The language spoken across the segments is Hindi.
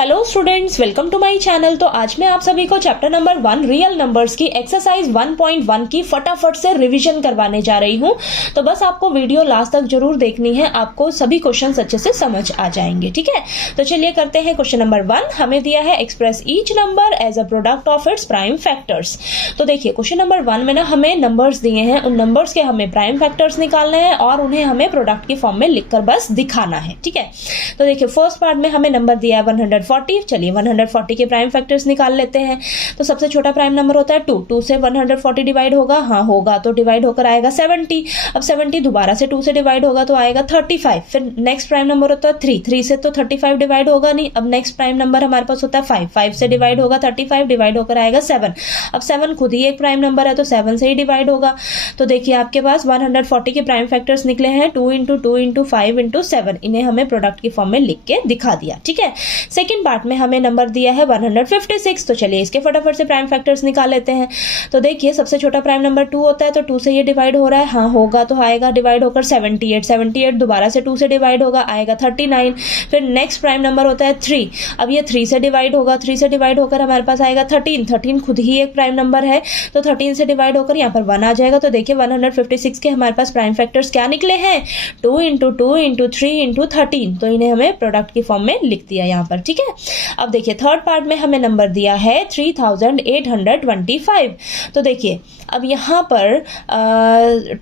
Hello students, welcome to my channel. तो आज मैं आप सभी को चैप्टर नंबर 1 रियल नंबर्स की एक्सरसाइज 1.1 की फटाफट से रिवीजन करवाने जा रही हूं। तो बस आपको वीडियो लास्ट तक जरूर देखनी है, आपको सभी क्वेश्चंस अच्छे से समझ आ जाएंगे। ठीक है, तो चलिए करते हैं क्वेश्चन नंबर 1। हमें दिया है express each number as a product of its prime factors. तो देखिए क्वेश्चन नंबर 1 में ना हमें नंबर्स दिए हैं, उन नंबर्स के हमें प्राइम फैक्टर्स निकालने हैं और उन्हें हमें प्रोडक्ट की फॉर्म में लिखकर बस दिखाना है। ठीक है, तो देखिए फर्स्ट पार्ट में हमें नंबर दिया है 140। चलिए 140 के प्राइम फैक्टर्स निकाल लेते हैं। तो सबसे छोटा प्राइम नंबर होता है 2। 2 से 140 डिवाइड होगा, हाँ होगा, तो डिवाइड होकर आएगा 70। अब 70 दोबारा से 2 से डिवाइड होगा तो आएगा 35। फिर नेक्स्ट प्राइम नंबर होता है 3। 3 से तो 35 डिवाइड होगा नहीं। अब नेक्स्ट प्राइम नंबर हमारे पास होता है 5। 5 से डिवाइड होगा 35, डिवाइड होकर आएगा 7। अब 7 खुद ही एक प्राइम नंबर है तो 7 से ही डिवाइड होगा। तो देखिए आपके पास 140 के प्राइम फैक्टर्स निकले हैं 2 × 2 × 5 × 7। इन्हें हमें प्रोडक्ट की फॉर्म में लिख के दिखा दिया। ठीक है, सेकंड पार्ट में हमें नंबर दिया है 156। तो चलिए इसके फटाफट से प्राइम फैक्टर्स निकाल लेते हैं। तो देखिए सबसे छोटा प्राइम नंबर 2 होता है तो 2 से ये डिवाइड हो रहा है, हाँ होगा, तो आएगा डिवाइड होकर 78। 78 दोबारा से 2 से डिवाइड होगा, आएगा 39। फिर नेक्स्ट प्राइम नंबर होता है 3। अब ये 3 से डिवाइड होगा, 3 से डिवाइड होकर हमारे पास आएगा 13। 13 खुद ही एक प्राइम नंबर है तो 13 से डिवाइड होकर यहाँ पर 1 आ जाएगा। तो देखिए 156 के हमारे पास प्राइम फैक्टर्स क्या निकले हैं, 2 × 2 × 3 × 13। तो इन्हें हमें प्रोडक्ट की फॉर्म में लिख दिया यहाँ पर। ठीक है, अब देखिए थर्ड पार्ट में हमें नंबर दिया है 3825। तो देखिए अब यहाँ पर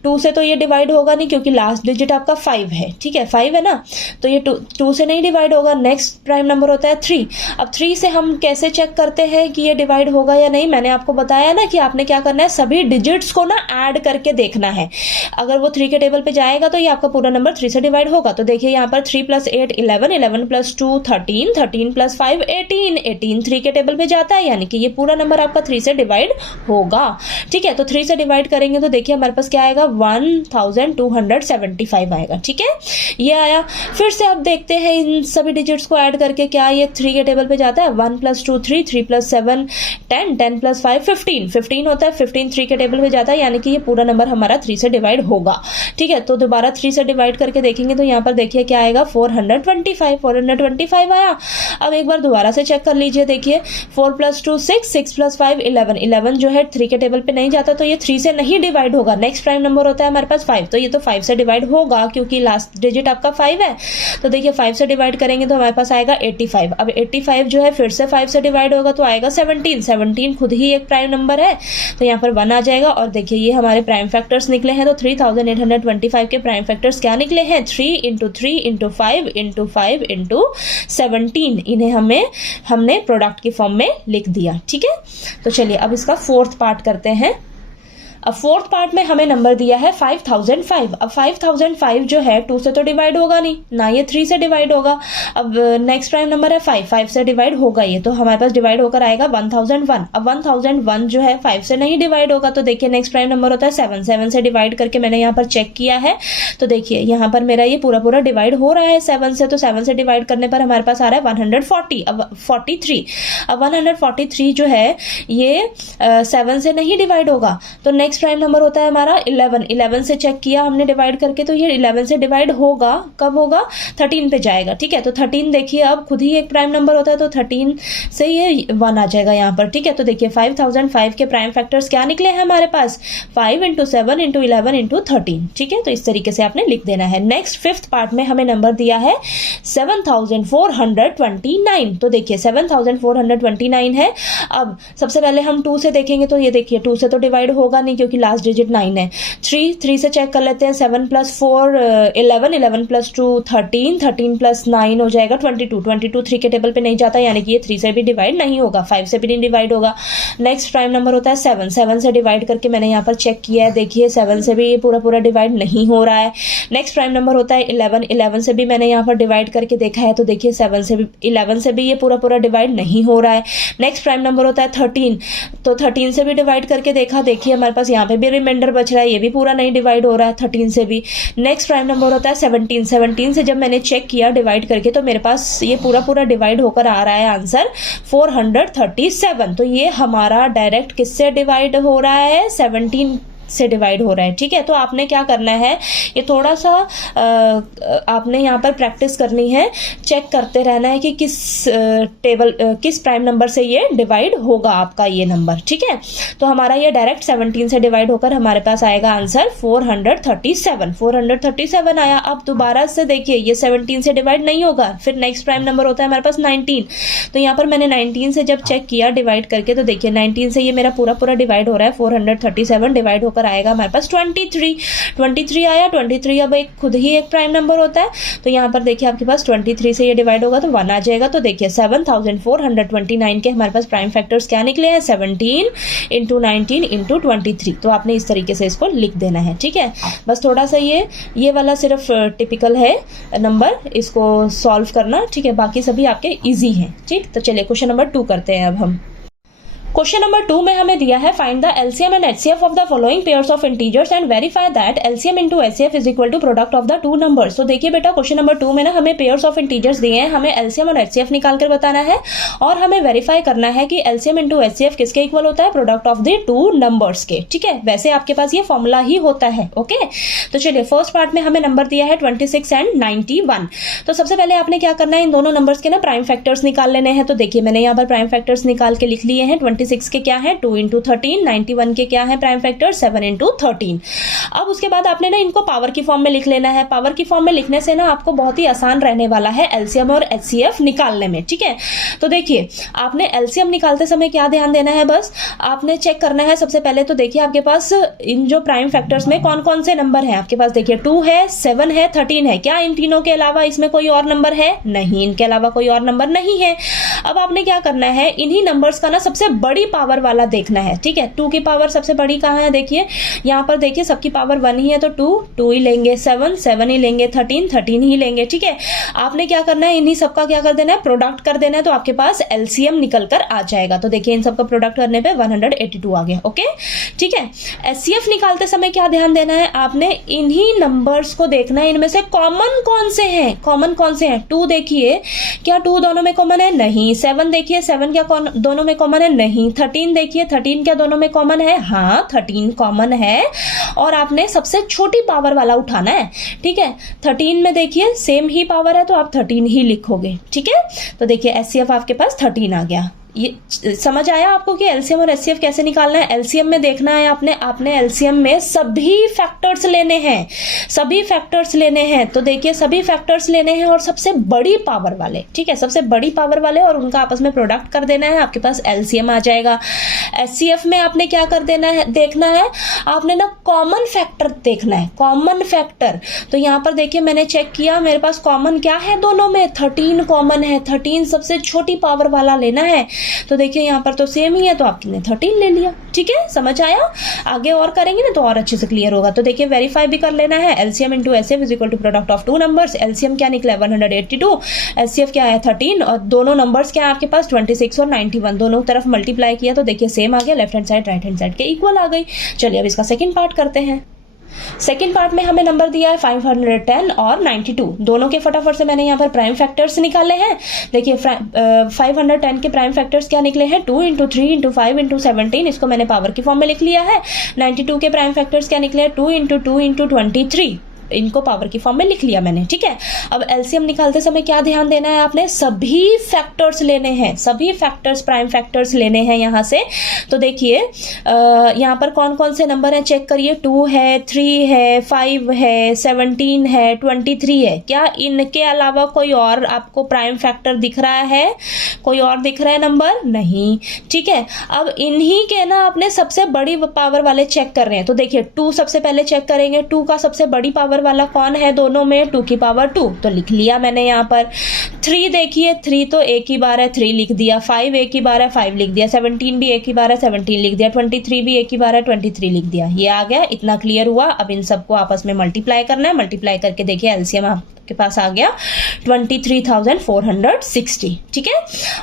2 से तो ये डिवाइड होगा नहीं क्योंकि लास्ट डिजिट आपका 5 है। ठीक है, 5 है ना, तो ये 2 से नहीं डिवाइड होगा। नेक्स्ट प्राइम नंबर होता है 3। अब 3 से हम कैसे चेक करते हैं कि ये डिवाइड होगा या नहीं, मैंने आपको बताया ना कि आपने क्या करना है, सभी डिजिट्स को ना ऐड करके देखना है। अगर वो 3 के टेबल पे जाएगा तो ये आपका पूरा नंबर 3 से डिवाइड होगा। तो देखिए यहाँ पर 3 + 8 11, 11 + 2 13, 13 + 5 18, 18 3 के टेबल पे जाता है, यानी कि ये पूरा नंबर आपका 3 से डिवाइड होगा। ठीक है, तो 3 से डिवाइड करेंगे तो देखिए हमारे पास क्या आएगा, 1275 आएगा। ठीक है, ये आया। फिर से अब देखते हैं इन सभी डिजिट्स को ऐड करके क्या ये 3 के टेबल पे जाता है। 1 + 2 3, 3 + 7 10, 10 + 5 15, 15 होता है, 15 3 के टेबल पे जाता है, यानी कि ये पूरा नंबर हमारा 3 से डिवाइड होगा। ठीक है, तो दोबारा 3 से डिवाइड करके देखेंगे तो यहाँ पर देखिए क्या आएगा, 425 आया। अब एक बार दोबारा से चेक कर लीजिए, देखिए 4 + 2 6, 6 + 5 11, 11 जो है 3 के टेबल पे नहीं जाता तो ये 3 से नहीं डिवाइड होगा। नेक्स्ट प्राइम नंबर होता है हमारे पास 5, तो ये तो 5 से डिवाइड होगा क्योंकि लास्ट डिजिट आपका 5 है। तो देखिए 5 से डिवाइड करेंगे तो हमारे पास आएगा 85। अब 85 जो है फिर से 5 से डिवाइड होगा तो आएगा 17। 17 खुद ही एक प्राइम नंबर है तो यहाँ पर 1 आ जाएगा। और देखिए ये हमारे प्राइम फैक्टर्स निकले हैं। तो 3825 के प्राइम फैक्टर्स क्या निकले हैं, 3 × 3 × 5 × 5 × 17। इन्हें हमने प्रोडक्ट की फॉर्म में लिख दिया। ठीक है, तो चलिए अब इसका फोर्थ पार्ट करते हैं। अब फोर्थ पार्ट में हमें नंबर दिया है 5005। अब 5005 जो है 2 से तो डिवाइड होगा नहीं ना, ये 3 से डिवाइड होगा। अब नेक्स्ट प्राइम नंबर है 5, 5 से डिवाइड होगा ये, तो हमारे पास डिवाइड होकर आएगा 1001। अब 1001 जो है 5 से नहीं डिवाइड होगा। तो देखिए नेक्स्ट प्राइम नंबर होता है 7। 7 से डिवाइड करके मैंने यहाँ पर चेक किया है तो देखिए यहाँ पर मेरा ये पूरा डिवाइड हो रहा है 7 से। तो 7 से डिवाइड करने पर हमारे पास आ रहा है 140। अब 43, अब 143 जो है ये 7 से नहीं डिवाइड होगा। तो नेक्स्ट प्राइम नंबर होता है हमारा 11। 11 से चेक किया हमने डिवाइड करके तो ये 11 से डिवाइड होगा, कब होगा, 13 पे जाएगा। ठीक है, तो 13 देखिए अब खुद ही एक प्राइम नंबर होता है तो 13 से ये 1 आ जाएगा यहाँ पर। ठीक है, तो देखिए 5005 के प्राइम फैक्टर्स क्या निकले हैं हमारे पास, 5 × 7 × 11 × 13। ठीक है, तो इस तरीके से आपने लिख देना है। नेक्स्ट फिफ्थ पार्ट में हमें नंबर दिया है 7429। तो देखिए 7429 है। अब सबसे पहले हम 2 से देखेंगे तो ये देखिए 2 से तो डिवाइड होगा नहीं क्योंकि लास्ट डिजिट 9 है। 3 से चेक कर लेते हैं, 7 + 4 11, 11 + 2 13, 13 + 9 हो जाएगा 22। 22 3 के टेबल पे नहीं जाता, यानी कि ये 3 से भी डिवाइड नहीं होगा, 5 से भी नहीं डिवाइड होगा। नेक्स्ट प्राइम नंबर होता है 7। 7 से डिवाइड करके मैंने यहाँ पर चेक किया है, देखिए 7 से भी ये पूरा डिवाइड नहीं हो रहा है। नेक्स्ट प्राइम नंबर होता है 11। 11 से भी मैंने यहाँ पर डिवाइड करके देखा है तो देखिए 7 से भी 11 से भी ये पूरा डिवाइड नहीं हो रहा है। नेक्स्ट प्राइम नंबर होता है 13। तो 13 से भी डिवाइड करके देखा, देखिए हमारे पास यहाँ पे भी रिमाइंडर बच रहा है, ये भी पूरा नहीं डिवाइड हो रहा है 13 से भी। नेक्स्ट प्राइम नंबर होता है 17। 17 से जब मैंने चेक किया डिवाइड करके तो मेरे पास ये पूरा डिवाइड होकर आ रहा है आंसर 437। तो ये हमारा डायरेक्ट किससे डिवाइड हो रहा है, 17 से डिवाइड हो रहा है, ठीक है। तो आपने क्या करना है, ये थोड़ा सा आपने यहाँ पर प्रैक्टिस करनी है, चेक करते रहना है कि किस प्राइम नंबर से ये डिवाइड होगा आपका ये नंबर, ठीक है। तो हमारा ये डायरेक्ट 17 से डिवाइड होकर हमारे पास आएगा आंसर 437 आया। अब दोबारा से देखिए ये 17 से डिवाइड नहीं होगा, फिर नेक्स्ट प्राइम नंबर होता है हमारे पास 19। तो यहाँ पर मैंने 19 से जब चेक किया डिवाइड करके, तो देखिए 19 से ये मेरा पूरा डिवाइड हो रहा है, 437 डिवाइड होकर आएगा हमारे पास 23 आया। 23 अब एक खुद ही एक प्राइम नंबर होता है, तो यहाँ पर देखिए आपके पास 23 से ये डिवाइड होगा तो 1 आ जाएगा। तो देखिए 7429 के हमारे पास प्राइम फैक्टर्स क्या निकले हैं, 17 इंटू 19 इंटू 23। तो आपने इस तरीके से इसको लिख देना है, ठीक है। बस थोड़ा सा ये वाला सिर्फ टिपिकल है नंबर, इसको सॉल्व करना, ठीक है। बाकी सभी आपके इजी हैं, ठीक। तो चलिए क्वेश्चन नंबर 2 करते हैं अब हम। क्वेश्चन नंबर 2 में हमें दिया है find the LCM and HCF of the following pairs of integers and verify that LCM into HCF is equal to product of the two numbers. तो देखिए बेटा क्वेश्चन नंबर 2 में ना हमें पेयर्स ऑफ इंटीजर्स दिए हैं, हमें एलसीएम और एचसीएफ निकाल कर बताना है और हमें वेरीफाई करना है कि एलसीएम इनटू एचसीएफ किसके इक्वल होता है, product of the two numbers के, ठीक है। वैसे आपके पास ये फॉर्मूला ही होता है, ओके। तो चलिए फर्स्ट पार्ट में हमें नंबर दिया है 26 एंड 91। तो सबसे पहले आपने क्या करना है, इन दोनों नंबर्स के ना प्राइम फैक्टर्स निकाल लेने हैं। तो देखिए मैंने यहाँ पर प्राइम फैक्टर्स निकाल के लिख लिए हैं। 26 के क्या है 2 इंटू 13, 91 के क्या है प्राइम फैक्टर 7 इंटू 13। अब उसके बाद आपने ना इनको पावर की फॉर्म में लिख लेना है। पावर की फॉर्म में लिखने से ना आपको बहुत ही आसान रहने वाला है एलसीएम और एचसीएफ निकालने में, ठीक है। तो देखिए आपने एलसीएम निकालते समय क्या ध्यान देना है, बस आपने चेक करना है सबसे पहले। तो देखिए आपके पास इन जो प्राइम फैक्टर्स में कौन कौन से नंबर हैं आपके पास, देखिए 2 है, 7 है, 13 है। क्या इन तीनों के अलावा इसमें कोई और नंबर है? नहीं, इनके अलावा कोई और नंबर नहीं है। अब आपने क्या करना है, इन्हीं नंबर्स का ना सबसे बड़ी पावर वाला देखना है, ठीक है। 2 की पावर सबसे बड़ी कहाँ है, देखिए यहाँ पर देखिए सबकी पावर 1 ही है, तो 2 ही लेंगे, 7 ही लेंगे, 13 ही लेंगे, ठीक है। आपने क्या करना है, इन्हीं सबका क्या कर देना है, प्रोडक्ट कर देना है। तो आपके पास एलसीएम निकल कर आ जाएगा। तो देखिए इन सबका प्रोडक्ट करने पे 182 आ गया, ओके, ठीक है। एचसीएफ निकालते समय क्या ध्यान देना है, आपने इन्हीं नंबर्स को देखना है, इनमें से कॉमन कौन से हैं, कॉमन कौन से हैं। 2 देखिए क्या 2 दोनों में कॉमन है? नहीं। 7 देखिए 7 क्या दोनों में कॉमन है? नहीं। 13 देखिए 13 क्या दोनों में कॉमन है? हाँ 13 कॉमन है। और आपने सबसे छोटी पावर वाला उठाना है, ठीक है। 13 में देखिए सेम ही पावर है तो आप 13 ही लिखोगे, ठीक है। तो देखिए एचसीएफ आपके पास 13 आ गया। ये समझ आया आपको कि एलसीएम और एचसीएफ कैसे निकालना है। एलसीएम में देखना है आपने एलसीएम में सभी फैक्टर्स लेने हैं, सभी फैक्टर्स लेने हैं। तो देखिए सभी फैक्टर्स लेने हैं और सबसे बड़ी पावर वाले, ठीक है, सबसे बड़ी पावर वाले, और उनका आपस में प्रोडक्ट कर देना है, आपके पास एलसीएम आ जाएगा। एचसीएफ में आपने क्या कर देना है, देखना है आपने ना कॉमन फैक्टर देखना है, कॉमन फैक्टर। तो यहाँ पर देखिए मैंने चेक किया, मेरे पास कॉमन क्या है दोनों में, 13 कॉमन है। 13 सबसे छोटी पावर वाला लेना है। तो देखिए यहाँ पर तो सेम ही है तो आपने 13 ले लिया, ठीक है। समझ आया? आगे और करेंगे ना तो और अच्छे से क्लियर होगा। तो देखिए वेरीफाई भी कर लेना है, LCM into HCF is equal to product of two numbers. LCM क्या निकला है 182, एचसीएफ क्या है 13, और दोनों नंबर्स क्या है आपके पास 26 और 91, दोनों तरफ मल्टीप्लाई किया तो देखिए सेम आ गया, left hand side right hand side के इक्वल आ गई। चलिए अब इसका सेकंड पार्ट करते हैं। सेकेंड पार्ट में हमें नंबर दिया है 510 और 92, दोनों के फटाफट से मैंने यहाँ पर प्राइम फैक्टर्स निकाले हैं। देखिए 510 के प्राइम फैक्टर्स क्या निकले हैं, 2 इंटू 3 इंटू 5 इंटू 17, इसको मैंने पावर की फॉर्म में लिख लिया है। 92 के प्राइम फैक्टर्स क्या निकले हैं, 2 इंटू 2 इंटू 23, इनको पावर की फॉर्म में लिख लिया मैंने, ठीक है। अब एलसीएम निकालते समय क्या ध्यान देना है, आपने सभी फैक्टर्स लेने हैं, सभी फैक्टर्स प्राइम फैक्टर्स लेने हैं यहाँ से। तो देखिए यहाँ पर कौन कौन से नंबर हैं चेक करिए, 2 है, 3 है, 5 है, 17 है, 23 है। क्या इनके अलावा कोई और आपको प्राइम फैक्टर दिख रहा है, कोई और दिख रहा है नंबर? नहीं, ठीक है। अब इन्हीं के ना आपने सबसे बड़ी पावर वाले चेक कर रहे हैं। तो देखिए 2 सबसे पहले चेक करेंगे, 2 का सबसे बड़ी पावर वाला कौन है दोनों में, 2 की पावर 2, तो लिख लिया मैंने यहाँ पर। 3 देखिए 3 तो एक ही बार है, 3 लिख दिया। 5 एक ही बार है, 5 लिख दिया। 17 भी एक ही बार है, 17 लिख दिया। 23 भी एक ही बार है, 23 लिख दिया। ये आ गया, इतना क्लियर हुआ। अब इन सबको आपस में मल्टीप्लाई करना है, मल्टीप्लाई करके देखिए एलसीएम आपके पास आ गया 23,460। ठीक है,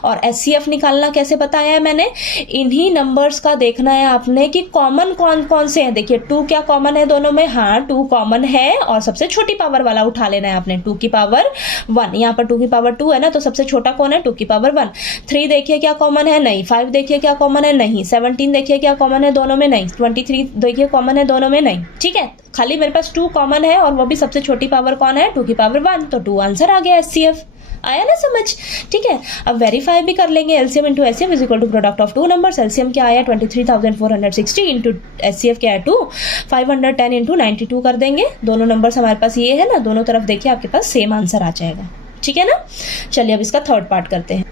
और HCF निकालना कैसे बताया है मैंने, इन्हीं नंबर्स का देखना है आपने कि कॉमन कौन कौन से हैं। देखिए 2 क्या कॉमन है दोनों में, हाँ 2 कॉमन है, और सबसे छोटी पावर वाला उठा लेना है आपने, 2 की पावर 1। यहाँ पर 2 की पावर 2 है ना, तो सबसे छोटा कौन है, 2 की पावर 1। 3 देखिए क्या कॉमन है, नहीं। 5 देखिए क्या कॉमन है, नहीं। 17 देखिए क्या कॉमन है दोनों में, नहीं। 23 देखिए कॉमन है दोनों में, नहीं। ठीक है, खाली मेरे पास 2 कॉमन है, और वो भी सबसे छोटी पावर कौन है, 2 की पावर 1, तो 2 आंसर आ गया HCF। आया ना समझ। ठीक है, अब वेरीफाई भी कर लेंगे। LCM into HCF is equal to product of 2 numbers. LCM क्या आया 23,460 इंटू HCF क्या है 2, 510 इंटू 92 कर देंगे। दोनों नंबर्स हमारे पास ये है ना, दोनों तरफ देखिए आपके पास सेम आंसर आ जाएगा। ठीक है ना, चलिए अब इसका थर्ड पार्ट करते हैं।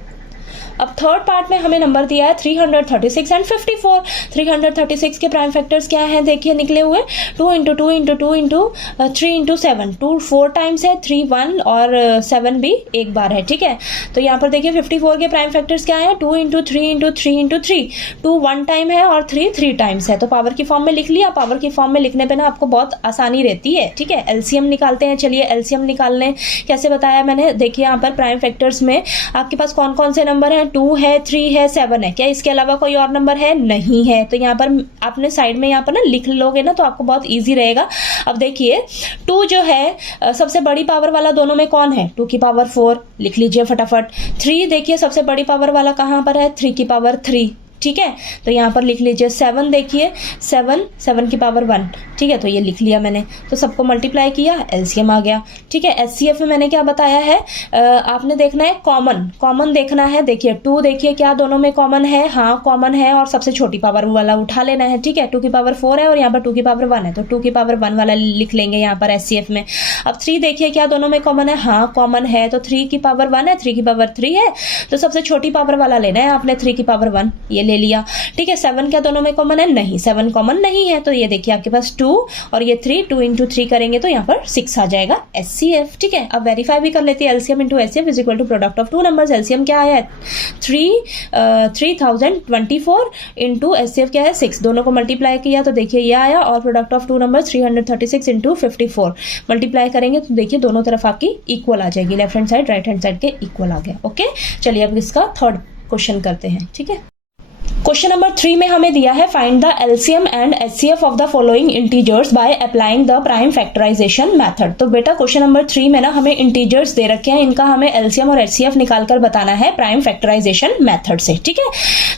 अब थर्ड पार्ट में हमें नंबर दिया है 336 एंड 54। 336 के प्राइम फैक्टर्स क्या हैं देखिए निकले हुए, 2 into 2 into 2 into 3 into 7। 2 4 times है, 3 1 और 7 भी एक बार है। ठीक है, तो यहाँ पर देखिए 54 के प्राइम फैक्टर्स क्या है, 2 इंटू 3 इंटू 3 इंटू 3। 2 1 टाइम है और 3 3 टाइम्स है, तो पावर की फॉर्म में लिख लिया। पावर की फॉर्म में लिखने पे ना आपको बहुत आसानी रहती है। ठीक है, LCM निकालते हैं। चलिए LCM निकालने कैसे बताया मैंने, देखिए यहाँ पर प्राइम फैक्टर्स में आपके पास कौन कौन से नंबर हैं, 2 है, 3 है, 7 है। क्या इसके अलावा कोई और नंबर है, नहीं है। तो यहाँ पर आपने साइड में यहाँ पर ना लिख लोगे ना तो आपको बहुत इजी रहेगा। अब देखिए 2 जो है सबसे बड़ी पावर वाला दोनों में कौन है, 2 की पावर 4 लिख लीजिए फटाफट। 3 देखिए सबसे बड़ी पावर वाला कहां पर है, 3 की पावर 3। ठीक है, तो यहाँ पर लिख लीजिए 7 देखिए, 7 की पावर 1। ठीक है, तो ये लिख लिया मैंने, तो सबको मल्टीप्लाई किया, LCM आ गया। ठीक है, HCF में मैंने क्या बताया है, आपने देखना है कॉमन देखना है। देखिए 2 देखिए क्या दोनों में कॉमन है, हाँ कॉमन है, और सबसे छोटी पावर वाला उठा लेना है। ठीक है, 2 की पावर 4 है और यहाँ पर 2 की पावर 1 है, तो 2 की पावर 1 वाला लिख लेंगे यहाँ पर HCF में। अब 3 देखिए क्या दोनों में कॉमन है, हाँ कॉमन है, तो 3 की पावर 1 है, 3 की पावर 3 है, तो सबसे छोटी पावर वाला लेना है आपने, 3 की पावर 1 ये ले लिया। ठीक है, 7 क्या दोनों में कॉमन है, नहीं 7 कॉमन नहीं है, तो ये देखिए आपके पास 2 और ये 3, 2 इंटू 3 करेंगे तो यहाँ पर 6 आ जाएगा HCF। ठीक है, अब वेरीफाई भी कर लेते हैं। LCM into HCF is equal to product of 2 numbers. LCM क्या आया है 3024 इंटू HCF क्या है 6, दोनों को मल्टीप्लाई किया तो देखिए ये आया, और product of 2 numbers 336 into 54 multiply करेंगे तो देखिए दोनों तरफ आपकी इक्वल आ जाएगी, left hand side right hand side के इक्वल आ गया। ओके, चलिए अब इसका थर्ड क्वेश्चन करते हैं। ठीक है, क्वेश्चन नंबर 3 में हमें दिया है find the LCM and HCF of the following integers by applying the prime factorisation method. तो बेटा क्वेश्चन नंबर 3 में ना हमें इंटीजर्स दे रखे हैं, इनका हमें LCM और HCF निकालकर बताना है प्राइम फैक्टराइजेशन मेथड से। ठीक है,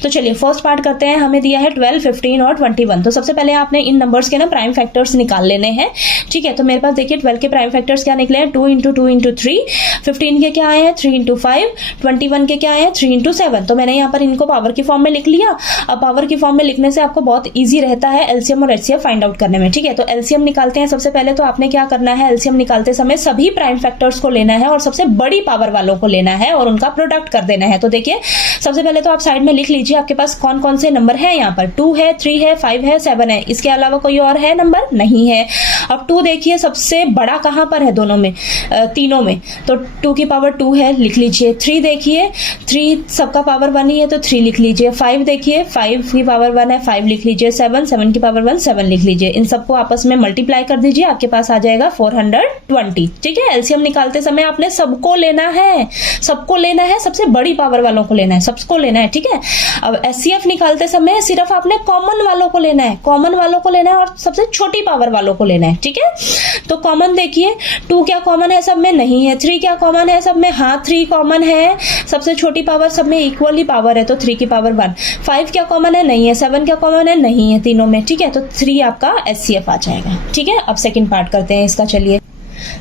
तो चलिए फर्स्ट पार्ट करते हैं। हमें दिया है 12, 15 और 21। तो सबसे पहले आपने इन नंबर्स के ना प्राइम फैक्टर्स निकाल लेने हैं। ठीक है, तो मेरे पास देखिए 12 के प्राइम फैक्टर्स क्या निकले हैं, 2 इंटू 2 इंटू 3। 15 के क्या आए हैं, 3 इंटू 5। 21 के क्या आए हैं, 3 इंटू 7। तो मैंने यहाँ पर इनको पावर की फॉर्म में लिख लिया। अब पावर की फॉर्म में लिखने से आपको बहुत इजी रहता है LCM और HCF फाइंड आउट करने में। ठीक है, तो LCM निकालते हैं। सबसे पहले तो आपने क्या करना है, LCM निकालते समय सभी प्राइम फैक्टर्स को लेना है और सबसे बड़ी पावर वालों को लेना है और उनका प्रोडक्ट कर देना है। तो देखिए सबसे पहले तो आप साइड में लिख लीजिए आपके पास कौन कौन से नंबर है। यहाँ पर 2 है, 3 है, 5 है, 7 है, इसके अलावा कोई और है नंबर, नहीं है। अब 2 देखिए सबसे बड़ा कहां पर है दोनों में, तीनों में, तो 2 की पावर 2 है, लिख लीजिए। 3 देखिए 3 सबका पावर 1 ही है तो 3 लिख लीजिए। 5 देखिए 5 की पावर 1 है, 5 लिख लीजिए। 7 की पावर 1 7 लिख लीजिए। इन सबको आपस में मल्टीप्लाई कर दीजिए, आपके पास आ जाएगा 420। ठीक है, LCM निकालते समय आपने सबको लेना है, सबको लेना है, सबसे बड़ी पावर वालों को लेना है, सबको लेना है। ठीक है, अब HCF निकालते समय सिर्फ आपने कॉमन वालों को लेना है, कॉमन वालों को लेना है और सबसे छोटी पावर वालों को लेना है। ठीक है, तो कॉमन देखिए 2 क्या कॉमन है सब में, नहीं है। 3 क्या कॉमन है सब में, हाँ 3 कॉमन है, सबसे छोटी पावर सब में इक्वली पावर है तो 3 की पावर 1। 5 क्या कॉमन है, नहीं है। 7 क्या कॉमन है, नहीं है तीनों में। ठीक है, तो 3 आपका HCF आ जाएगा। ठीक है, अब सेकंड पार्ट करते हैं इसका। चलिए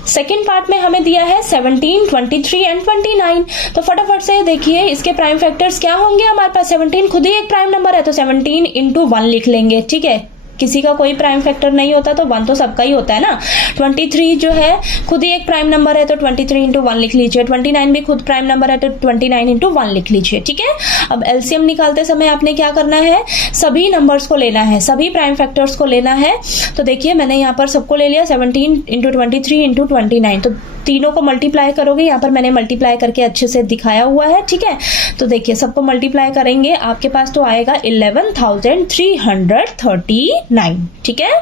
सेकेंड पार्ट में हमें दिया है 17, 23 एंड 29। तो फटाफट से देखिए इसके प्राइम फैक्टर्स क्या होंगे हमारे पास। 17 खुद ही एक प्राइम नंबर है तो 17 इंटू 1 लिख लेंगे। ठीक है, किसी का कोई प्राइम फैक्टर नहीं होता तो 1 तो सबका ही होता है ना। 23 जो है खुद ही एक प्राइम नंबर है तो 23 इंटू 1 लिख लीजिए। 29 भी खुद प्राइम नंबर है तो 29 इंटू 1 लिख लीजिए। ठीक है, अब LCM निकालते समय आपने क्या करना है, सभी नंबर्स को लेना है, सभी प्राइम फैक्टर्स को लेना है। तो देखिए मैंने यहाँ पर सबको ले लिया, 17 इंटू 23 इंटू 29, तो तीनों को मल्टीप्लाई करोगे, यहाँ पर मैंने मल्टीप्लाई करके अच्छे से दिखाया हुआ है, ठीक है। तो देखिए सबको मल्टीप्लाई करेंगे, आपके पास तो आएगा 11,339, ठीक है।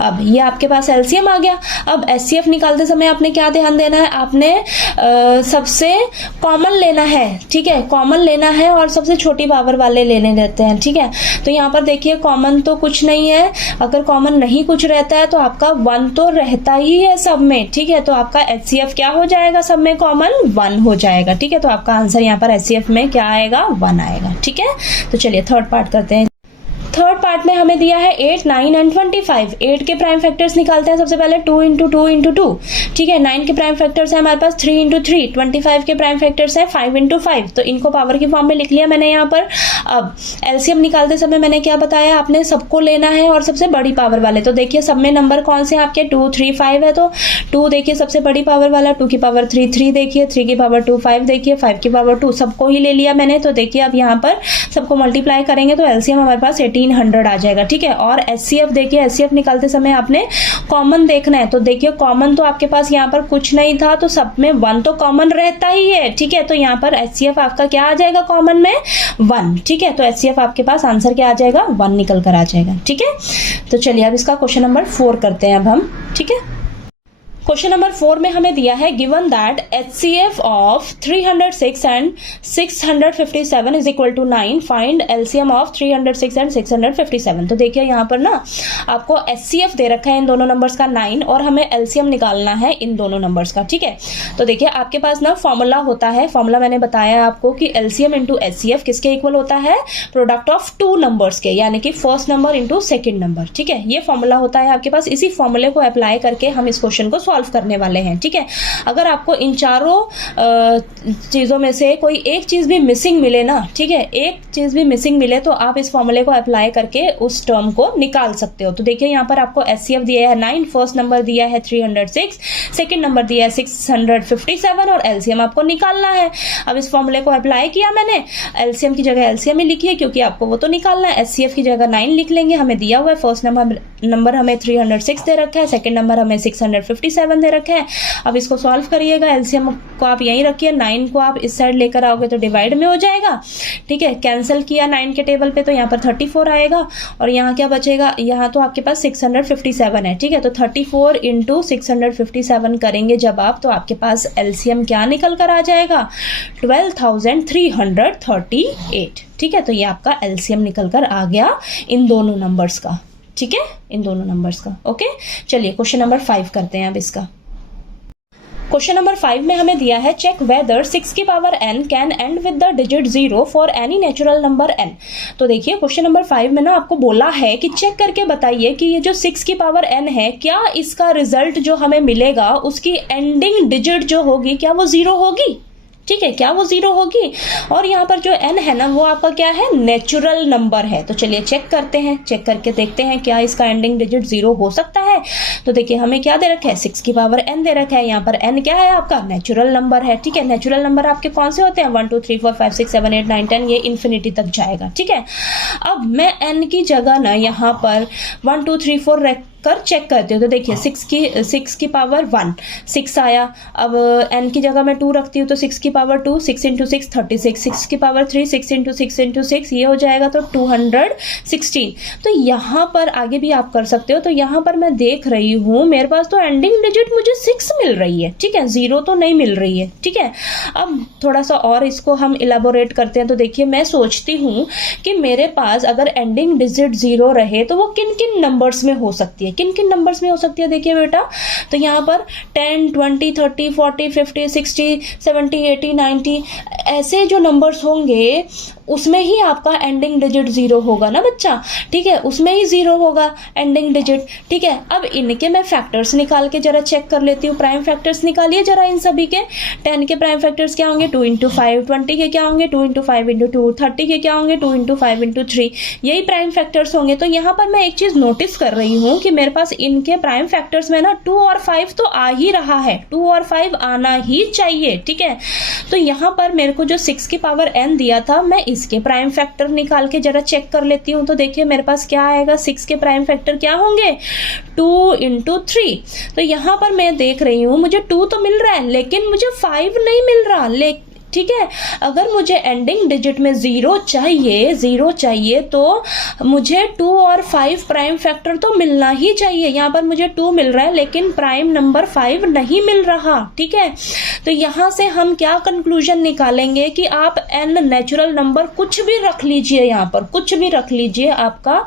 अब ये आपके पास एलसीएम आ गया। अब एचसीएफ निकालते समय आपने क्या ध्यान देना है, आपने सबसे कॉमन लेना है, ठीक है, कॉमन लेना है और सबसे छोटी पावर वाले लेने रहते हैं, ठीक है। तो यहाँ पर देखिए कॉमन तो कुछ नहीं है, अगर कॉमन नहीं कुछ रहता है तो आपका 1 तो रहता ही है सब में, ठीक है। तो आपका एचसीएफ क्या हो जाएगा, सब में कॉमन 1 हो जाएगा, ठीक है। तो आपका आंसर यहाँ पर एचसीएफ में क्या आएगा, 1 आएगा, ठीक है। तो चलिए थर्ड पार्ट करते हैं। थर्ड पार्ट में हमें दिया है 8, 9 एंड 25। 8 के प्राइम फैक्टर्स निकालते हैं सबसे पहले 2 इंटू 2 इंटू 2, ठीक है। 9 के प्राइम फैक्टर्स है हमारे पास 3 इंटू 3। 25 के प्राइम फैक्टर्स है 5 इंटू 5। तो इनको पावर की फॉर्म में लिख लिया मैंने यहाँ पर। अब एलसीएम निकालते समय मैंने क्या बताया, आपने सबको लेना है और सबसे बड़ी पावर वाले। तो देखिए सब में नंबर कौन से आपके 2, 3, 5 है, तो 2 देखिए सबसे बड़ी पावर वाला, 2 की पावर 3, 3 देखिए, 3 की पावर 2, 5 देखिए, 5 की पावर 2, सबको ही ले लिया मैंने। तो देखिए अब यहाँ पर सबको मल्टीप्लाई करेंगे तो एलसीएम हमारे पास 1800 आ जाएगा, ठीक है। और एचसीएफ देखिए, एचसीएफ निकालते समय आपने कॉमन देखना है। तो देखिए कॉमन तो आपके पास यहाँ पर कुछ नहीं था, तो सब में 1 तो कॉमन रहता ही है, ठीक है। तो यहाँ पर एचसीएफ आपका क्या आ जाएगा कॉमन में, 1, ठीक है। तो एचसीएफ आपके पास आंसर क्या आ जाएगा, 1 निकल कर आ जाएगा, ठीक है। तो चलिए अब इसका क्वेश्चन नंबर 4 करते हैं अब हम, ठीक है। क्वेश्चन नंबर 4 में हमें दिया है given that HCF of 306 and 657 is equal to 9, find LCM of 306 and 657। तो देखिए यहाँ पर ना आपको एचसीएफ दे रखा है इन दोनों नंबर्स का 9 और हमें एलसीएम निकालना है इन दोनों नंबर्स का, ठीक है। तो देखिए आपके पास ना फॉर्मूला होता है, फॉर्मूला मैंने बताया आपको कि एलसीएम इंटू एचसीएफ किसके इक्वल होता है, प्रोडक्ट ऑफ 2 नंबर्स के, यानी कि first number into second number, ठीक है। ये फॉर्मूला होता है आपके पास। इसी फॉर्मूले को अप्लाई करके हम इस क्वेश्चन को सॉल्व करने वाले हैं, ठीक है। अगर आपको इन चारों चीजों में से कोई एक चीज भी मिसिंग मिले ना, ठीक है, एक चीज भी मिसिंग मिले तो आप इस फॉर्मूले को अप्लाई करके उस टर्म को निकाल सकते हो। तो देखिए यहाँ पर आपको एचसीएफ दिया है 9, फर्स्ट नंबर दिया है 306, सेकंड नंबर दिया है 657 और एलसीएम आपको निकालना है। अब इस फॉर्मूले को अप्लाई किया मैंने, एलसीएम की जगह एलसीएम ही लिखी है क्योंकि आपको वो तो निकालना है। एचसीएफ की जगह 9 लिख लेंगे, हमें दिया हुआ है फर्स्ट नंबर हमें 306 दे रखा है, सेकंड नंबर हमें 657 दे रखा है। अब इसको सॉल्व करिएगा, एलसीएम को आप यहीं रखिए, 9 को आप इस साइड लेकर आओगे तो डिवाइड में हो जाएगा, ठीक है। कैंसिल किया 9 के टेबल पे तो यहाँ पर 34 आएगा और यहाँ क्या बचेगा, यहाँ तो आपके पास 657 है, ठीक है। तो 34 इंटू 657 करेंगे जब आप, तो आपके पास एलसीएम क्या निकल कर आ जाएगा, 12,338, ठीक है। तो ये आपका एलसीएम निकल कर आ गया इन दोनों नंबर्स का, ठीक है, इन दोनों नंबर्स का। ओके, चलिए क्वेश्चन नंबर 5 करते हैं अब इसका। क्वेश्चन नंबर 5 में हमें दिया है चेक वेदर 6 की power n can and with the digit 0 for any natural number n। तो देखिए क्वेश्चन नंबर 5 में ना आपको बोला है कि चेक करके बताइए कि ये जो 6 की पावर n है, क्या इसका रिजल्ट जो हमें मिलेगा उसकी एंडिंग डिजिट जो होगी क्या वो 0 होगी, ठीक है, क्या वो 0 होगी। और यहाँ पर जो n है ना वो आपका क्या है, नेचुरल नंबर है। तो चलिए चेक करते हैं, चेक करके देखते हैं क्या इसका एंडिंग डिजिट 0 हो सकता है। तो देखिए हमें क्या दे रखा है, 6 की पावर n दे रखा है, यहाँ पर n क्या है आपका, नेचुरल नंबर है, ठीक है। नेचुरल नंबर आपके कौन से होते हैं, 1 2 3 4 5 6 7 8 9 10, ये इन्फिनिटी तक जाएगा, ठीक है। अब मैं n की जगह ना यहाँ पर 1 2 3 4 रख कर चेक करते हो। तो देखिए 6 की पावर 1 6 आया। अब n की जगह मैं 2 रखती हूँ तो 6 की पावर 2, 6 इंटू 6 36, 6 की पावर 3, 6 इंटू 6 इंटू 6 ये हो जाएगा तो 216। तो यहाँ पर आगे भी आप कर सकते हो। तो यहाँ पर मैं देख रही हूँ मेरे पास तो एंडिंग डिजिट मुझे 6 मिल रही है, ठीक है, 0 तो नहीं मिल रही है, ठीक है। अब थोड़ा सा और इसको हम इलेबोरेट करते हैं। तो देखिए मैं सोचती हूँ कि मेरे पास अगर एंडिंग डिजिट 0 रहे तो वो किन किन नंबर्स में हो सकती है, किन किन नंबर्स में हो सकती है। देखिए बेटा, तो यहाँ पर 10 20 30 40 50 60 70 80 90 ऐसे जो नंबर्स होंगे उसमें ही आपका एंडिंग डिजिट 0 होगा ना बच्चा, ठीक है, उसमें ही 0 होगा एंडिंग डिजिट, ठीक है। अब इनके मैं फैक्टर्स निकाल के जरा चेक कर लेती हूँ। प्राइम फैक्टर्स निकालिए जरा इन सभी के। 10 के प्राइम फैक्टर्स क्या होंगे, 2 इंटू 5, 20 के क्या होंगे, 2 इंटू 5 इंटू 2, 30 के क्या होंगे, 2 इंटू 5 इंटू 3, यही प्राइम फैक्टर्स होंगे। तो यहाँ पर मैं एक चीज नोटिस कर रही हूँ कि मेरे पास इनके प्राइम फैक्टर्स में ना 2 और 5 तो आ ही रहा है, 2 और 5 आना ही चाहिए, ठीक है। तो यहाँ पर मेरे को जो 6 की पावर n दिया था मैं इसके प्राइम फैक्टर निकाल के जरा चेक कर लेती हूँ। तो देखिए मेरे पास क्या आएगा, 6 के प्राइम फैक्टर क्या होंगे, 2 × 3। तो यहाँ पर मैं देख रही हूँ मुझे 2 तो मिल रहा है लेकिन मुझे 5 नहीं मिल रहा। ठीक है, अगर मुझे एंडिंग डिजिट में 0 चाहिए तो मुझे 2 और 5 प्राइम फैक्टर तो मिलना ही चाहिए। यहाँ पर मुझे 2 मिल रहा है लेकिन प्राइम नंबर 5 नहीं मिल रहा। ठीक है, तो यहाँ से हम क्या कंक्लूजन निकालेंगे कि आप n नेचुरल नंबर कुछ भी रख लीजिए, यहाँ पर कुछ भी रख लीजिए, आपका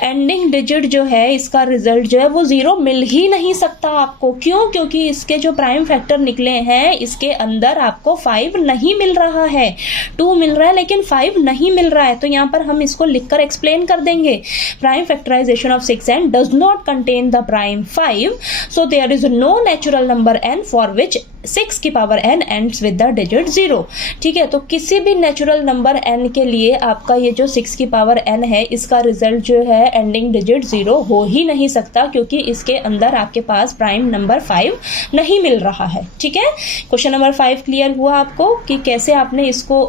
एंडिंग डिजिट जो है, इसका रिजल्ट जो है वो 0 मिल ही नहीं सकता आपको। क्यों? क्योंकि इसके जो प्राइम फैक्टर निकले हैं इसके अंदर आपको 5 नहीं मिल रहा है, 2 मिल रहा है लेकिन 5 नहीं मिल रहा है। तो यहाँ पर हम इसको लिखकर एक्सप्लेन कर देंगे, prime factorisation of 6n does not contain the prime 5, so there is no natural number n for which 6 की power n ends with the digit 0। ठीक है, तो किसी भी नेचुरल नंबर n के लिए आपका ये जो 6 की पावर n है, इसका रिजल्ट जो है एंडिंग डिजिट 0 हो ही नहीं सकता, क्योंकि इसके अंदर आपके पास प्राइम नंबर 5 नहीं मिल रहा है। ठीक है, क्वेश्चन नंबर 5 क्लियर हुआ आपको कि कैसे आपने इसको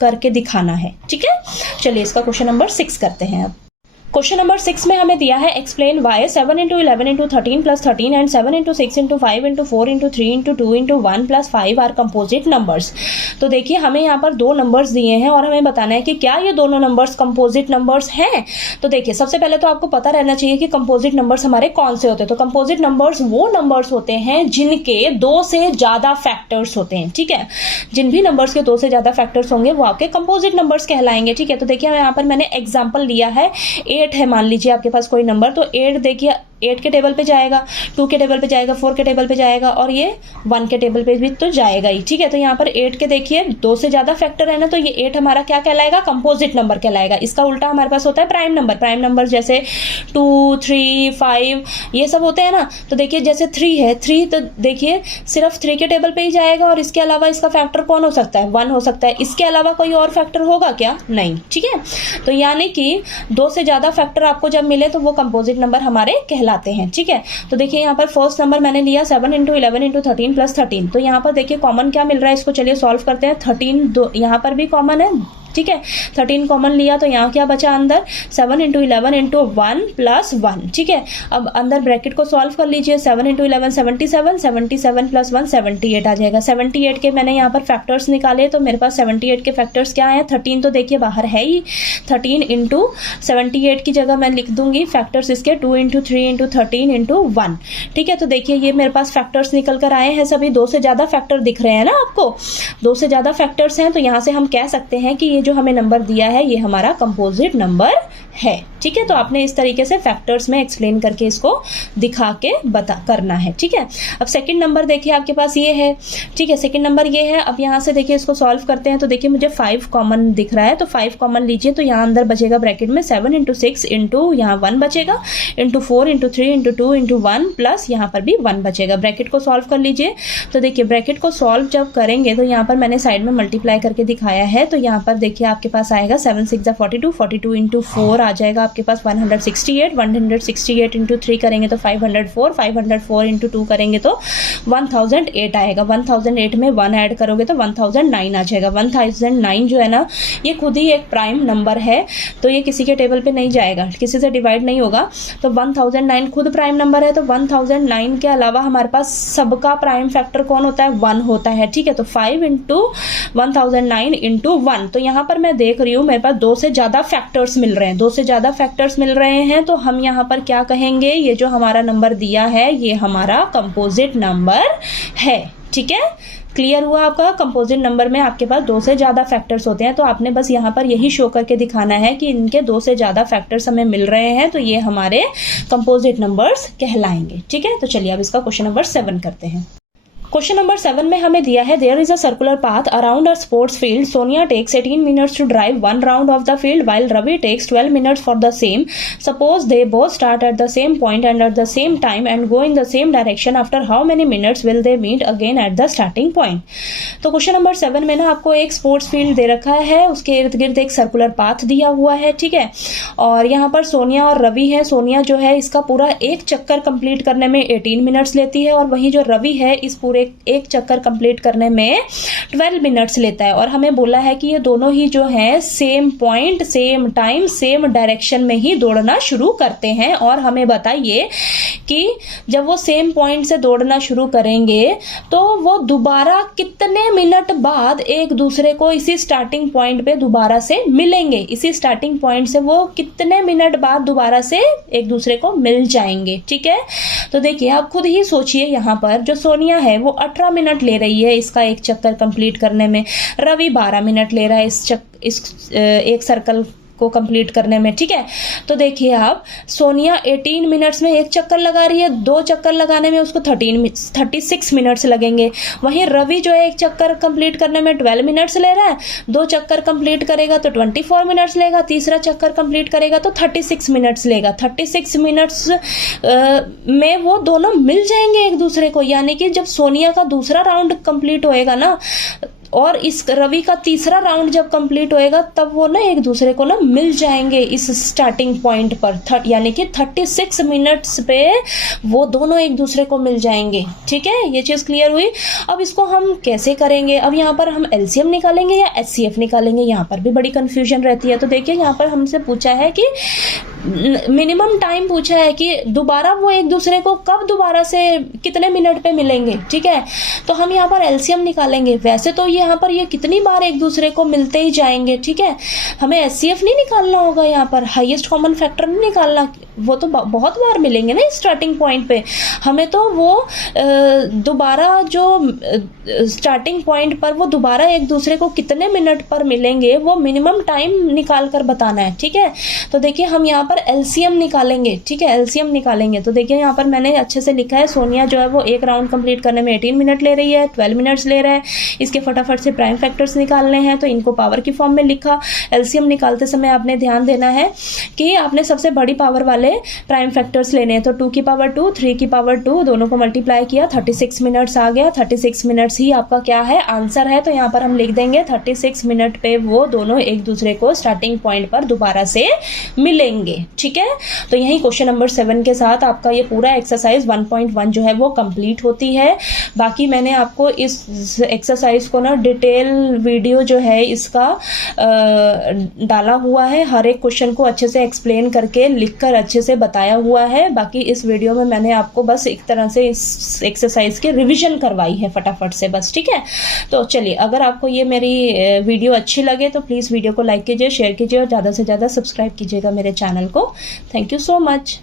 करके दिखाना है। ठीक है, चलिए इसका क्वेश्चन नंबर 6 करते हैं। अब क्वेश्चन नंबर 6 में हमें दिया है explain why 7 × 11 × 13 + 13 and 7 × 6 × 5 × 4 × 3 × 2 × 1 + 5 are composite numbers. तो देखिए हमें यहाँ पर 2 नंबर्स दिए हैं और हमें बताना है कि क्या ये दोनों नंबर्स कंपोजिट नंबर्स हैं। तो देखिए सबसे पहले तो आपको पता रहना चाहिए कि कंपोजिट नंबर्स हमारे कौन से होते हैं। तो कंपोजिट नंबर्स वो नंबर्स होते हैं जिनके 2 से ज़्यादा फैक्टर्स होते हैं। ठीक है, जिन भी नंबर्स के 2 से ज़्यादा फैक्टर्स होंगे वो आपके कंपोजिट नंबर्स कहलाएंगे। ठीक है, तो देखिए यहाँ पर मैंने एग्जाम्पल लिया है, 8 है मान लीजिए आपके पास कोई नंबर, तो 8 देखिए 8 के टेबल पे जाएगा, 2 के टेबल पे जाएगा, 4 के टेबल पे जाएगा और ये 1 के टेबल पे भी तो जाएगा ही। ठीक है, तो यहाँ पर 8 के देखिए 2 से ज्यादा फैक्टर है ना, तो ये 8 हमारा क्या कहलाएगा, कंपोजिट नंबर कहलाएगा। इसका उल्टा हमारे पास होता है प्राइम नंबर। प्राइम नंबर जैसे 2, 3, 5 ये सब होते हैं ना। तो देखिए जैसे 3 है, 3 तो देखिए सिर्फ 3 के टेबल पे ही जाएगा और इसके अलावा इसका फैक्टर कौन हो सकता है, 1 हो सकता है। इसके अलावा कोई और फैक्टर होगा क्या, नहीं। ठीक है, तो यानी कि 2 से ज्यादा फैक्टर आपको जब मिले तो वो कंपोजिट नंबर हमारे कहलाते हैं। ठीक है, तो देखिए यहाँ पर फर्स्ट नंबर मैंने लिया 7 × 11 × 13 + 13। तो यहाँ पर देखिए कॉमन क्या मिल रहा है, इसको चलिए सॉल्व करते हैं। 13 यहाँ पर भी कॉमन है। ठीक है, 13 कॉमन लिया तो यहाँ क्या बचा अंदर, 7 × 11 × 1 + 1। ठीक है, अब अंदर ब्रैकेट को सॉल्व कर लीजिए। 7 × 11 77, 77 + 1 78 आ जाएगा। 78 के मैंने यहाँ पर फैक्टर्स निकाले तो मेरे पास 78 के फैक्टर्स क्या है, 13 तो देखिए बाहर है ही। 13 × 78 की जगह मैं लिख दूंगी फैक्टर्स इसके 2 × 3 × 13 × 1। ठीक है, तो देखिए ये मेरे पास फैक्टर्स निकल कर आए हैं, सभी 2 से ज्यादा फैक्टर दिख रहे हैं ना आपको, 2 से ज्यादा फैक्टर्स हैं। तो यहाँ से हम कह सकते हैं कि ये जो हमें नंबर दिया है ये हमारा कंपोजिट नंबर है। ठीक है, तो आपने इस तरीके से फैक्टर्स में एक्सप्लेन करके इसको दिखा के करना है। ठीक है, अब सेकंड नंबर देखिए आपके पास ये है। ठीक है, सेकंड नंबर ये है। अब यहाँ से देखिए इसको सॉल्व करते हैं तो देखिए मुझे 5 कॉमन दिख रहा है, तो 5 कॉमन लीजिए तो यहाँ अंदर बचेगा ब्रैकेट में 7 × 6 × यहाँ 1 बचेगा, × 4 × 3 × 2 × 1 प्लस यहाँ पर भी 1 बचेगा। ब्रैकेट को सॉल्व कर लीजिए तो देखिए ब्रैकेट को सॉल्व जब करेंगे तो यहाँ पर मैंने साइड में मल्टीप्लाई करके दिखाया है। तो यहाँ पर देखिए आपके पास आएगा 7 × 6 = 42, 42 × 4 आ जाएगा आपके पास 168, 168 × 3 करेंगे तो 504, 504 × 2 करेंगे तो 1008 आएगा। 1008 में 1 ऐड करोगे तो 1009 आ जाएगा। 1009 जो है ना ये खुद ही एक प्राइम नंबर है, तो ये किसी के टेबल पे नहीं जाएगा, किसी से डिवाइड नहीं होगा। तो 1009 खुद प्राइम नंबर है, तो 1009 के अलावा हमारे पास सबका प्राइम फैक्टर कौन होता है, 1 होता है। ठीक है, तो 5 × 1009 × 1। तो यहाँ पर मैं देख रही हूँ मेरे पास 2 से ज्यादा फैक्टर्स मिल रहे हैं, 2 से ज्यादा फैक्टर्स मिल रहे हैं। तो हम यहाँ पर क्या कहेंगे, ये जो हमारा नंबर दिया है ये हमारा कंपोजिट नंबर है। ठीक है, क्लियर हुआ आपका। कंपोजिट नंबर में आपके पास 2 से ज्यादा फैक्टर्स होते हैं, तो आपने बस यहाँ पर यही शो करके दिखाना है कि इनके 2 से ज्यादा फैक्टर्स हमें मिल रहे हैं, तो ये हमारे कंपोजिट नंबर्स कहलाएंगे। ठीक है, तो चलिए अब इसका क्वेश्चन नंबर 7 करते हैं। क्वेश्चन नंबर 7 में हमें दिया है there is a circular path around a sports field. Sonia takes 18 minutes to drive 1 round of the field while Ravi takes 12 minutes for the same. Suppose they both start at the same point and at the same time and go in the same direction. After how many minutes will they meet again at the starting point. तो क्वेश्चन नंबर 7 में ना आपको एक स्पोर्ट्स फील्ड दे रखा है, उसके इर्द गिर्द एक सर्कुलर पाथ दिया हुआ है। ठीक है, और यहाँ पर सोनिया और रवि है। सोनिया जो है इसका पूरा एक चक्कर कंप्लीट करने में 18 मिनट्स लेती है और वही जो रवि है इस पूरे पूरे एक चक्कर कंप्लीट करने में 12 मिनट्स लेता है। और हमें बोला है कि ये दोनों ही जो है same point, same time, same direction में ही दौड़ना शुरू करते हैं। और हमें बताइए कि जब वो सेम पॉइंट से दौड़ना शुरू करेंगे तो वो दोबारा कितने मिनट बाद एक दूसरे को इसी स्टार्टिंग पॉइंट पे दोबारा से मिलेंगे। इसी स्टार्टिंग पॉइंट से वो कितने मिनट बाद दोबारा से एक दूसरे को मिल जाएंगे। ठीक है, तो देखिए आप खुद ही सोचिए, यहाँ पर जो सोनिया है वो 18 मिनट ले रही है इसका एक चक्कर कंप्लीट करने में, रवि 12 मिनट ले रहा है इस एक सर्कल को कंप्लीट करने में। ठीक है, तो देखिए आप, सोनिया 18 मिनट्स में एक चक्कर लगा रही है, 2 चक्कर लगाने में उसको 36 मिनट्स लगेंगे। वहीं रवि जो है एक चक्कर कंप्लीट करने में 12 मिनट्स ले रहा है, 2 चक्कर कंप्लीट करेगा तो 24 मिनट्स लेगा, तीसरा चक्कर कंप्लीट करेगा तो 36 मिनट्स लेगा। 36 मिनट्स में वो दोनों मिल जाएंगे एक दूसरे को। यानी कि जब सोनिया का दूसरा राउंड कंप्लीट होएगा ना और इस रवि का तीसरा राउंड जब कंप्लीट होएगा तब वो ना एक दूसरे को ना मिल जाएंगे इस स्टार्टिंग पॉइंट पर। यानी कि 36 मिनट्स पे वो दोनों एक दूसरे को मिल जाएंगे। ठीक है, ये चीज़ क्लियर हुई। अब इसको हम कैसे करेंगे? अब यहाँ पर हम एलसीएम निकालेंगे या एचसीएफ निकालेंगे, यहाँ पर भी बड़ी कंफ्यूजन रहती है। तो देखिए यहाँ पर हमसे पूछा है कि मिनिमम टाइम पूछा है कि दोबारा वो एक दूसरे को कब दोबारा से कितने मिनट पे मिलेंगे। ठीक है, तो हम यहाँ पर एलसीएम निकालेंगे। वैसे तो यहाँ पर ये कितनी बार एक दूसरे को मिलते ही जाएंगे। ठीक है, हमें एचसीएफ नहीं निकालना होगा, यहाँ पर हाईएस्ट कॉमन फैक्टर नहीं निकालना, वो तो बहुत बार मिलेंगे ना स्टार्टिंग पॉइंट पे। हमें तो वो दोबारा जो स्टार्टिंग पॉइंट पर वो दोबारा एक दूसरे को कितने मिनट पर मिलेंगे वो मिनिमम टाइम निकाल कर बताना है। ठीक है, तो देखिए हम यहाँ पर एलसीएम निकालेंगे। ठीक है, एलसीएम निकालेंगे तो देखिए यहाँ पर मैंने अच्छे से लिखा है, सोनिया जो है वो एक राउंड कंप्लीट करने में 18 मिनट ले रही है, 12 मिनट्स ले रहा है। इसके फटाफट से प्राइम फैक्टर्स निकालने हैं तो इनको पावर की फॉर्म में लिखा। एलसीएम निकालते समय आपने ध्यान देना है कि आपने सबसे बड़ी पावर वाले प्राइम फैक्टर्स लेने हैं। तो 2 की पावर 2, 3 की पावर 2, दोनों को मल्टीप्लाई किया, 36 मिनट्स आ गया। 36 मिनट्स ही आपका क्या है, आंसर है। तो यहाँ पर हम लिख देंगे 36 मिनट पे वो दोनों एक दूसरे को स्टार्टिंग पॉइंट पर दोबारा से मिलेंगे। ठीक है, तो यही क्वेश्चन नंबर 7 के साथ आपका ये पूरा एक्सरसाइज 1.1 जो है वो कंप्लीट होती है। बाकी मैंने आपको इस एक्सरसाइज को ना डिटेल वीडियो जो है इसका डाला हुआ है, हर एक क्वेश्चन को अच्छे से एक्सप्लेन करके लिखकर अच्छे से बताया हुआ है। बाकी इस वीडियो में मैंने आपको बस एक तरह से इस एक्सरसाइज की रिवीजन करवाई है फटाफट से बस। ठीक है, तो चलिए, अगर आपको ये मेरी वीडियो अच्छी लगे तो प्लीज़ वीडियो को लाइक कीजिए, शेयर कीजिए और ज़्यादा से ज़्यादा सब्सक्राइब कीजिएगा मेरे चैनल को। Thank you so much.